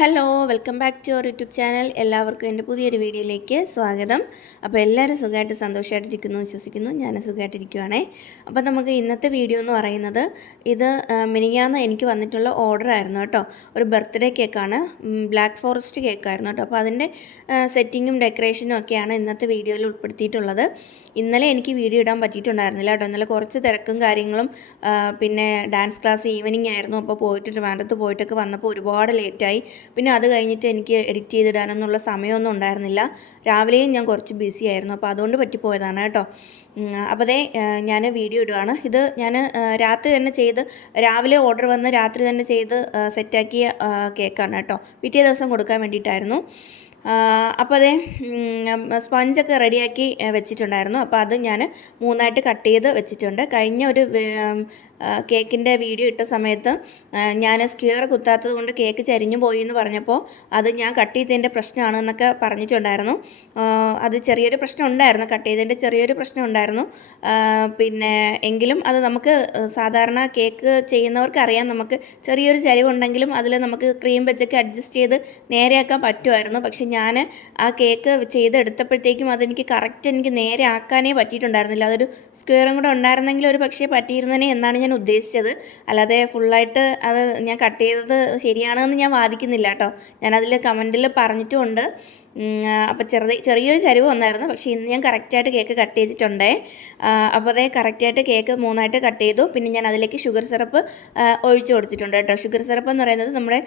Hello welcome back to our YouTube channel. എല്ലാവർക്കും എൻ്റെ പുതിയൊരു വീഡിയോയിലേക്ക് സ്വാഗതം. അപ്പോൾ എല്ലാവരും സുഖമായിട്ട് സന്തോഷമായിട്ടിരിക്കുന്നു വിശ്വസിക്കുന്നു. ഞാൻ സുഖമായിട്ടിരിക്കുവാണേ. അപ്പോൾ നമുക്ക് ഇന്നത്തെ വീഡിയോ എന്ന് പറയുന്നത് ഇത് മിനിഞ്ഞാന്ന് എനിക്ക് വന്നിട്ടുള്ള ഓർഡർ ആയിരുന്നു കേട്ടോ. ഒരു ബർത്ത്ഡേ കേക്കാണ്, ബ്ലാക്ക് ഫോറസ്റ്റ് കേക്കായിരുന്നു കേട്ടോ. അപ്പോൾ അതിൻ്റെ സെറ്റിങ്ങും ഡെക്കറേഷനും ഒക്കെയാണ് ഇന്നത്തെ വീഡിയോയിൽ ഉൾപ്പെടുത്തിയിട്ടുള്ളത്. ഇന്നലെ എനിക്ക് വീഡിയോ ഇടാൻ പറ്റിയിട്ടുണ്ടായിരുന്നില്ല കേട്ടോ. ഇന്നലെ കുറച്ച് തിരക്കും കാര്യങ്ങളും, പിന്നെ ഡാൻസ് ക്ലാസ് ഈവനിങ് ആയിരുന്നു. അപ്പോൾ ട്രിവാൻഡ്രത്ത് പോയിട്ടൊക്കെ വന്നപ്പോൾ ഒരുപാട് ലേറ്റായി. പിന്നെ അത് കഴിഞ്ഞിട്ട് എനിക്ക് എഡിറ്റ് ചെയ്തിടാനൊന്നുള്ള സമയമൊന്നും ഉണ്ടായിരുന്നില്ല. രാവിലെയും ഞാൻ കുറച്ച് ബിസി ആയിരുന്നു, അപ്പോൾ അതുകൊണ്ട് പറ്റിപ്പോയതാണ് കേട്ടോ. അപ്പോൾ ഞാൻ വീഡിയോ ഇടുകയാണ്. ഇത് ഞാൻ രാത്രി തന്നെ ചെയ്ത്, രാവിലെ ഓർഡർ വന്ന് രാത്രി തന്നെ ചെയ്ത് സെറ്റാക്കിയ കേക്കാണ് കേട്ടോ. പിറ്റേ ദിവസം കൊടുക്കാൻ വേണ്ടിയിട്ടായിരുന്നു. അപ്പോൾ സ്പഞ്ചൊക്കെ റെഡിയാക്കി വെച്ചിട്ടുണ്ടായിരുന്നു. അപ്പോൾ അത് ഞാൻ 3ആയിട്ട് കട്ട് ചെയ്ത് വെച്ചിട്ടുണ്ട്. കഴിഞ്ഞ ഒരു കേക്കിൻ്റെ വീഡിയോ ഇട്ട സമയത്ത് ഞാൻ സ്ക്വയർ കുത്താത്തത് കൊണ്ട് കേക്ക് ചരിഞ്ഞു പോയി എന്ന് പറഞ്ഞപ്പോൾ അത് ഞാൻ കട്ട് ചെയ്തതിൻ്റെ പ്രശ്നമാണ് എന്നൊക്കെ പറഞ്ഞിട്ടുണ്ടായിരുന്നു. അത് ചെറിയൊരു പ്രശ്നം ഉണ്ടായിരുന്നു, കട്ട് ചെയ്തതിൻ്റെ ചെറിയൊരു പ്രശ്നം ഉണ്ടായിരുന്നു. പിന്നെ എങ്കിലും അത് നമുക്ക് സാധാരണ കേക്ക് ചെയ്യുന്നവർക്ക് അറിയാം, നമുക്ക് ചെറിയൊരു ചരിവുണ്ടെങ്കിലും അതിൽ നമുക്ക് ക്രീം വെച്ചൊക്കെ അഡ്ജസ്റ്റ് ചെയ്ത് നേരെയാക്കാൻ പറ്റുമായിരുന്നു. പക്ഷേ ഞാൻ ആ കേക്ക് ചെയ്തെടുത്തപ്പോഴത്തേക്കും അതെനിക്ക് കറക്റ്റ് എനിക്ക് നേരെ ആക്കാനേ പറ്റിയിട്ടുണ്ടായിരുന്നില്ല. അതൊരു സ്ക്വയറും കൂടെ ഉണ്ടായിരുന്നെങ്കിൽ ഒരു പക്ഷേ പറ്റിയിരുന്നേനെ എന്നാണ് ഞാൻ ഉദ്ദേശിച്ചത്. അല്ലാതെ ഫുള്ളായിട്ട് അത് ഞാൻ കട്ട് ചെയ്തത് ശരിയാണെന്ന് ഞാൻ വാദിക്കുന്നില്ല കേട്ടോ. ഞാനതിൽ കമൻറ്റിൽ പറഞ്ഞിട്ടുമുണ്ട്. അപ്പോൾ ചെറിയൊരു ചരിവ് വന്നായിരുന്നു. പക്ഷേ ഇന്ന് ഞാൻ കറക്റ്റായിട്ട് കേക്ക് കട്ട് ചെയ്തിട്ടുണ്ടേ. അപ്പോൾ കറക്റ്റായിട്ട് കേക്ക് 3ആയിട്ട് കട്ട് ചെയ്തു. പിന്നെ ഞാൻ അതിലേക്ക് ഷുഗർ സിറപ്പ് ഒഴിച്ചു കൊടുത്തിട്ടുണ്ട് കേട്ടോ. ഷുഗർ സിറപ്പ് എന്ന് പറയുന്നത് നമ്മുടെ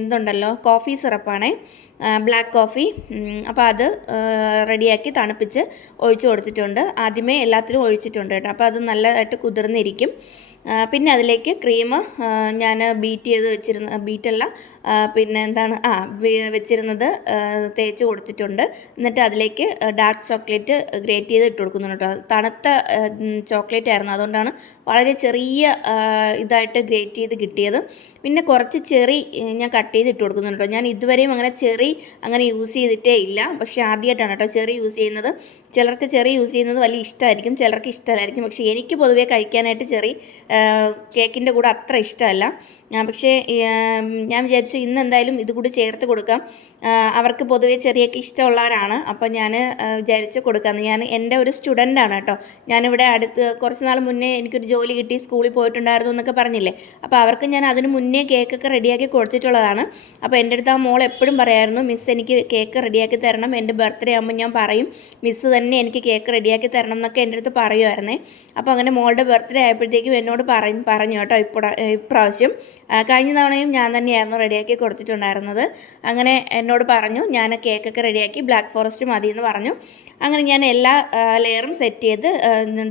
എന്തുണ്ടല്ലോ, കോഫി സിറപ്പാണേ, ബ്ലാക്ക് കോഫി. അപ്പോൾ അത് റെഡിയാക്കി തണുപ്പിച്ച് ഒഴിച്ചു കൊടുത്തിട്ടുണ്ട്. ആദ്യമേ എല്ലാത്തിലും ഒഴിച്ചിട്ടുണ്ട് കേട്ടോ. അപ്പോൾ അത് നല്ലതായിട്ട് കുതിർന്നിരിക്കും. പിന്നെ അതിലേക്ക് ക്രീം ഞാൻ വെച്ചിരുന്നത് തേച്ച് കൊടുത്തിട്ടുണ്ട്. എന്നിട്ട് അതിലേക്ക് ഡാർക്ക് ചോക്ലേറ്റ് ഗ്രേറ്റ് ചെയ്ത് ഇട്ട് കൊടുക്കുന്നുണ്ട് കേട്ടോ. തണുത്ത ചോക്ലേറ്റ് ആയിരുന്നു, അതുകൊണ്ടാണ് വളരെ ചെറിയ ഇതായിട്ട് ഗ്രേറ്റ് ചെയ്ത് കിട്ടിയത്. പിന്നെ കുറച്ച് ചെറി ഞാൻ കട്ട് ചെയ്ത് ഇട്ട് കൊടുക്കുന്നുണ്ട് കേട്ടോ. ഞാൻ ഇതുവരെയും അങ്ങനെ ചെറി യൂസ് ചെയ്തിട്ടേ ഇല്ല, പക്ഷേ ആദ്യമായിട്ടാണ് കേട്ടോ ചെറി യൂസ് ചെയ്യുന്നത്. ചിലർക്ക് ചെറി യൂസ് ചെയ്യുന്നത് വലിയ ഇഷ്ടമായിരിക്കും, ചിലർക്ക് ഇഷ്ടമല്ലായിരിക്കും. പക്ഷേ എനിക്ക് പൊതുവേ കഴിക്കാനായിട്ട് ചെറി കേക്കിൻ്റെ കൂടെ അത്ര ഇഷ്ടമല്ല. പക്ഷേ ഞാൻ വിചാരിച്ചു ഇന്ന് എന്തായാലും ഇത് കൂടി ചേർത്ത് കൊടുക്കാം. അവർക്ക് പൊതുവേ ചെറിയൊക്കെ ഇഷ്ടമുള്ളവരാണ്. അപ്പോൾ ഞാൻ വിചാരിച്ച് കൊടുക്കാമെന്ന്. ഞാൻ എൻ്റെ ഒരു സ്റ്റുഡൻ്റാണ് കേട്ടോ. ഞാനിവിടെ കുറച്ച് നാൾ മുന്നേ എനിക്കൊരു ജോലി കിട്ടി, സ്കൂളിൽ പോയിട്ടുണ്ടായിരുന്നു എന്നൊക്കെ പറഞ്ഞില്ലേ. അപ്പോൾ അവർക്ക് ഞാൻ അതിന് മുന്നേ കേക്കൊക്കെ റെഡിയാക്കി കൊടുത്തിട്ടുള്ളതാണ്. അപ്പോൾ എൻ്റെ അടുത്ത് ആ മോൾ എപ്പോഴും പറയായിരുന്നു, മിസ് എനിക്ക് കേക്ക് റെഡിയാക്കി തരണം, എൻ്റെ ബർത്ത്ഡേ ആകുമ്പോൾ ഞാൻ പറയും മിസ് തന്നെ എനിക്ക് കേക്ക് റെഡിയാക്കി തരണം എന്നൊക്കെ എൻ്റെ അടുത്ത് പറയുമായിരുന്നേ. അപ്പോൾ അങ്ങനെ മോളുടെ ബർത്ത്ഡേ ആയപ്പോഴത്തേക്കും എന്നോട് പറഞ്ഞു കേട്ടോ. ഇപ്രാവശ്യം കഴിഞ്ഞ തവണയും ഞാൻ തന്നെയായിരുന്നു റെഡിയാക്കി കൊടുത്തിട്ടുണ്ടായിരുന്നത്. അങ്ങനെ എന്നോട് പറഞ്ഞു ഞാൻ കേക്കൊക്കെ റെഡിയാക്കി, ബ്ലാക്ക് ഫോറസ്റ്റ് മതി എന്ന് പറഞ്ഞു. അങ്ങനെ ഞാൻ എല്ലാ ലെയറും സെറ്റ് ചെയ്ത്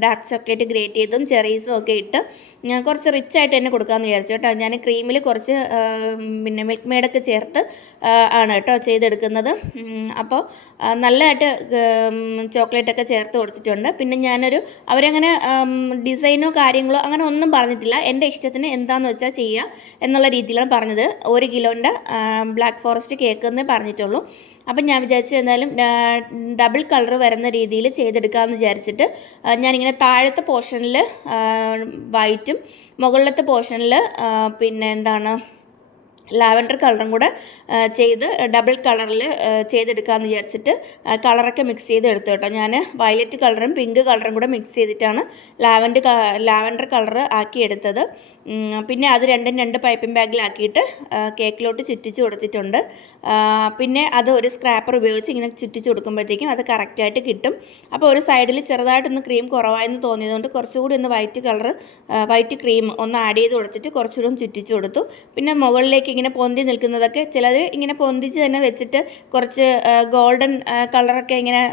ഡാർക്ക് ചോക്ലേറ്റ് ഗ്രേറ്റ് ചെയ്തും ചെറീസും ഒക്കെ ഇട്ട് കുറച്ച് റിച്ചായിട്ട് തന്നെ കൊടുക്കാമെന്ന് വിചാരിച്ചു കേട്ടോ. ഞാൻ ക്രീമിൽ കുറച്ച് മിൽക്ക് മെയ്ഡൊക്കെ ചേർത്ത് ആണ് കേട്ടോ ചെയ്തെടുക്കുന്നത്. അപ്പോൾ നല്ലതായിട്ട് ചോക്ലേറ്റൊക്കെ ചേർത്ത് കൊടുത്തിട്ടുണ്ട്. പിന്നെ അവരങ്ങനെ ഡിസൈനോ കാര്യങ്ങളോ അങ്ങനെ ഒന്നും പറഞ്ഞിട്ടില്ല. എൻ്റെ ഇഷ്ടത്തിന് എന്താണെന്ന് വെച്ചാൽ ചെയ്യുക എന്നുള്ള രീതിയിലാണ് പറഞ്ഞത്. 1 കിലോൻ്റെ ബ്ലാക്ക് ഫോറസ്റ്റ് കേക്ക് എന്നേ പറഞ്ഞിട്ടുള്ളൂ. അപ്പം ഞാൻ വിചാരിച്ചു എന്തായാലും ഡബിൾ കളർ വരുന്ന രീതിയിൽ ചെയ്തെടുക്കാമെന്ന് വിചാരിച്ചിട്ട് ഞാനിങ്ങനെ താഴത്തെ പോർഷനിൽ വൈറ്റും മുകളിലത്തെ പോർഷനിൽ ലാവൻഡർ കളറും കൂടെ ചെയ്ത് ഡബിൾ കളറിൽ ചെയ്തെടുക്കാമെന്ന് വിചാരിച്ചിട്ട് കളറൊക്കെ മിക്സ് ചെയ്ത് എടുത്തു കേട്ടോ. ഞാൻ വയലറ്റ് കളറും പിങ്ക് കളറും കൂടെ മിക്സ് ചെയ്തിട്ടാണ് ലാവൻഡർ കളർ ആക്കി എടുത്തത്. പിന്നെ അത് രണ്ടും 2 പൈപ്പിംഗ് ബാഗിലാക്കിയിട്ട് കേക്കിലോട്ട് ചുറ്റിച്ച് കൊടുത്തിട്ടുണ്ട്. പിന്നെ അത് ഒരു സ്ക്രാപ്പർ ഉപയോഗിച്ച് ഇങ്ങനെ ചുറ്റിച്ച് കൊടുക്കുമ്പോഴത്തേക്കും അത് കറക്റ്റായിട്ട് കിട്ടും. അപ്പോൾ ഒരു സൈഡിൽ ചെറുതായിട്ടൊന്ന് ക്രീം കുറവായെന്ന് തോന്നിയതുകൊണ്ട് കുറച്ചുകൂടി ഒന്ന് വൈറ്റ് ക്രീം ഒന്ന് ആഡ് ചെയ്ത് കൊടുത്തിട്ട് കുറച്ചുകൂടി ഒന്ന് ചുറ്റിച്ച് കൊടുത്തു. പിന്നെ മുകളിലേക്ക് ഇങ്ങനെ പൊന്തി നിൽക്കുന്നതൊക്കെ ചിലത് ഇങ്ങനെ പൊന്തിച്ച് തന്നെ വെച്ചിട്ട് കുറച്ച് ഗോൾഡൻ കളറൊക്കെ ഇങ്ങനെ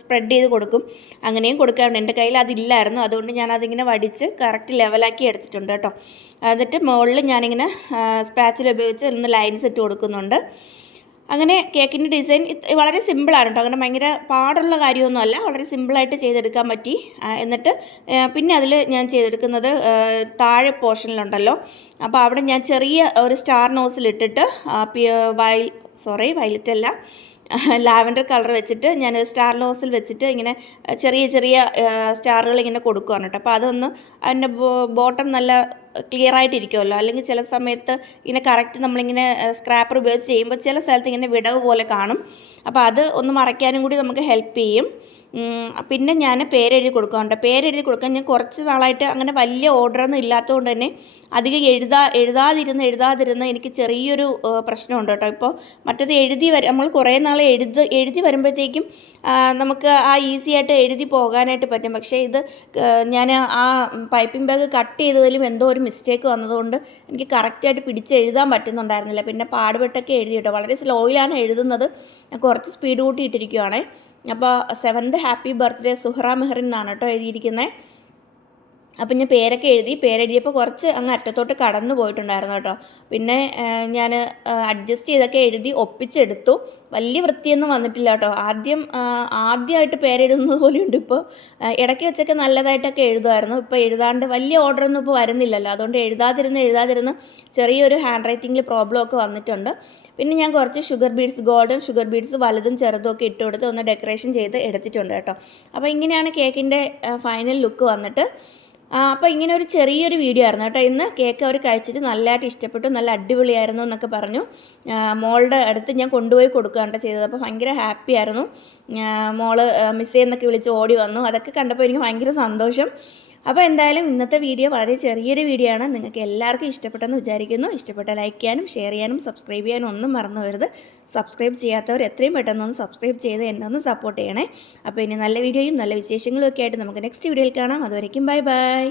സ്പ്രെഡ് ചെയ്ത് കൊടുക്കും. അങ്ങനെയും കൊടുക്കാറുണ്ട്. എൻ്റെ കയ്യിൽ അതില്ലായിരുന്നു, അതുകൊണ്ട് ഞാനതിങ്ങനെ വടിച്ച് കറക്റ്റ് ലെവലാക്കി എടുത്തിട്ടുണ്ട് കേട്ടോ. എന്നിട്ട് മുകളിൽ ഞാനിങ്ങനെ സ്പാച്ചിൽ ഉപയോഗിച്ച് ഒന്ന് ലൈൻസ് ഇട്ട് കൊടുക്കുന്നുണ്ട്. അങ്ങനെ കേക്കിൻ്റെ ഡിസൈൻ വളരെ സിമ്പിളാണ് കേട്ടോ. അങ്ങനെ ഭയങ്കര പാടുള്ള കാര്യമൊന്നുമല്ല, വളരെ സിമ്പിളായിട്ട് ചെയ്തെടുക്കാൻ പറ്റി. എന്നിട്ട് പിന്നെ അതിൽ ഞാൻ ചെയ്തെടുക്കുന്നത് താഴെ പോർഷനിലുണ്ടല്ലോ, അപ്പോൾ അവിടെ ഞാൻ ചെറിയ ഒരു സ്റ്റാർ നോസിലിട്ടിട്ട് വയലറ്റ് അല്ല, ലാവൻഡർ കളർ വെച്ചിട്ട് ഞാനൊരു സ്റ്റാർ നോസിൽ വെച്ചിട്ട് ഇങ്ങനെ ചെറിയ ചെറിയ സ്റ്റാറുകൾ ഇങ്ങനെ കൊടുക്കുകയാണ് കേട്ടോ. അപ്പോൾ അതൊന്ന് അതിൻ്റെ ബോട്ടം നല്ല ക്ലിയർ ആയിട്ടിരിക്കുമല്ലോ. അല്ലെങ്കിൽ ചില സമയത്ത് ഇങ്ങനെ കറക്റ്റ് നമ്മളിങ്ങനെ സ്ക്രാപ്പർ ഉപയോഗിച്ച് ചെയ്യുമ്പോൾ ചില സ്ഥലത്ത് ഇങ്ങനെ വിടവ് പോലെ കാണും. അപ്പോൾ അത് ഒന്ന് മറയ്ക്കാനും കൂടി നമുക്ക് ഹെൽപ്പ് ചെയ്യും. പിന്നെ ഞാൻ പേരെഴുതി കൊടുക്കാറുണ്ട്. പേരെഴുതി കൊടുക്കാൻ ഞാൻ കുറച്ച് നാളായിട്ട് അങ്ങനെ വലിയ ഓർഡറൊന്നും ഇല്ലാത്തതുകൊണ്ട് തന്നെ അധികം എഴുതാതിരുന്ന് എനിക്ക് ചെറിയൊരു പ്രശ്നമുണ്ട് കേട്ടോ. ഇപ്പോൾ മറ്റേത് നമ്മൾ കുറേ നാൾ എഴുതി വരുമ്പോഴത്തേക്കും നമുക്ക് ആ ഈസി ആയിട്ട് എഴുതി പോകാനായിട്ട് പറ്റും. പക്ഷേ ഇത് ഞാൻ ആ പൈപ്പിംഗ് ബാഗ് കട്ട് ചെയ്തതിലും എന്തോ ഒരു മിസ്റ്റേക്ക് വന്നതുകൊണ്ട് എനിക്ക് കറക്റ്റായിട്ട് പിടിച്ചെഴുതാൻ പറ്റുന്നുണ്ടായിരുന്നില്ല. പിന്നെ പാടുപെട്ടൊക്കെ എഴുതി കേട്ടോ. വളരെ സ്ലോയിലാണ് എഴുതുന്നത്. ഞാൻ കുറച്ച് സ്പീഡ് കൂട്ടിയിട്ടിരിക്കുകയാണേ. അപ്പോൾ 7th happy birthday Suhra Mehreen എന്നാണ് കേട്ടോ എഴുതിയിരിക്കുന്നത്. അപ്പം ഞാൻ പേരെഴുതിയപ്പോൾ കുറച്ച് അങ്ങ് അറ്റത്തോട്ട് കടന്നു പോയിട്ടുണ്ടായിരുന്നു കേട്ടോ. പിന്നെ ഞാൻ അഡ്ജസ്റ്റ് ചെയ്തൊക്കെ എഴുതി ഒപ്പിച്ചെടുത്തു. വലിയ വൃത്തിയൊന്നും വന്നിട്ടില്ല കേട്ടോ. ആദ്യമായിട്ട് പേരെഴുതുന്നത് പോലെയുണ്ട്. ഇപ്പോൾ ഇടയ്ക്ക് വെച്ചൊക്കെ നല്ലതായിട്ടൊക്കെ എഴുതുമായിരുന്നു. ഇപ്പോൾ എഴുതാണ്ട് വലിയ ഓർഡറൊന്നും ഇപ്പോൾ വരുന്നില്ലല്ലോ. അതുകൊണ്ട് എഴുതാതിരുന്ന് ചെറിയൊരു ഹാൻഡ് റൈറ്റിങ്ങിൽ പ്രോബ്ലം ഒക്കെ വന്നിട്ടുണ്ട്. പിന്നെ ഞാൻ കുറച്ച് ഗോൾഡൻ ഷുഗർ ബീഡ്സ് വലുതും ചെറുതും ഒക്കെ ഇട്ട് കൊടുത്ത് ഒന്ന് ഡെക്കറേഷൻ ചെയ്ത് എടുത്തിട്ടുണ്ട് കേട്ടോ. അപ്പോൾ ഇങ്ങനെയാണ് കേക്കിൻ്റെ ഫൈനൽ ലുക്ക് വന്നിട്ട്. അപ്പോൾ ഇങ്ങനെ ഒരു ചെറിയൊരു വീഡിയോ ആയിരുന്നു കേട്ടോ. ഇന്ന് കേക്ക് അവർ കഴിച്ചിട്ട് നല്ലതായിട്ട് ഇഷ്ടപ്പെട്ടു, നല്ല അടിപൊളിയായിരുന്നു എന്നൊക്കെ പറഞ്ഞു. മോളുടെ അടുത്ത് ഞാൻ കൊണ്ടുപോയി കൊടുക്കുകയാണ് ചെയ്തത്. അപ്പോൾ ഭയങ്കര ഹാപ്പി ആയിരുന്നു. മോള് മിസ്സേ എന്നൊക്കെ വിളിച്ച് ഓടി വന്നു. അതൊക്കെ കണ്ടപ്പോൾ എനിക്ക് ഭയങ്കര സന്തോഷം. അപ്പോൾ എന്തായാലും ഇന്നത്തെ വീഡിയോ വളരെ ചെറിയൊരു വീഡിയോ ആണ്. നിങ്ങൾക്ക് എല്ലാവർക്കും ഇഷ്ടപ്പെട്ടെന്ന് വിചാരിക്കുന്നു. ഇഷ്ടപ്പെട്ട ലൈക്ക് ചെയ്യാനും ഷെയർ ചെയ്യാനും സബ്സ്ക്രൈബ് ചെയ്യാനും ഒന്നും മറന്നു വരുത്. സബ്സ്ക്രൈബ് ചെയ്യാത്തവർ എത്രയും പെട്ടെന്നൊന്ന് സബ്സ്ക്രൈബ് ചെയ്ത് എന്നെ ഒന്ന് സപ്പോർട്ട് ചെയ്യണേ. അപ്പോൾ ഇനി നല്ല വീഡിയോയും നല്ല വിശേഷങ്ങളും ഒക്കെ ആയിട്ട് നമുക്ക് നെക്സ്റ്റ് വീഡിയോയിൽ കാണാം. അതുവരേക്കും ബൈ ബൈ.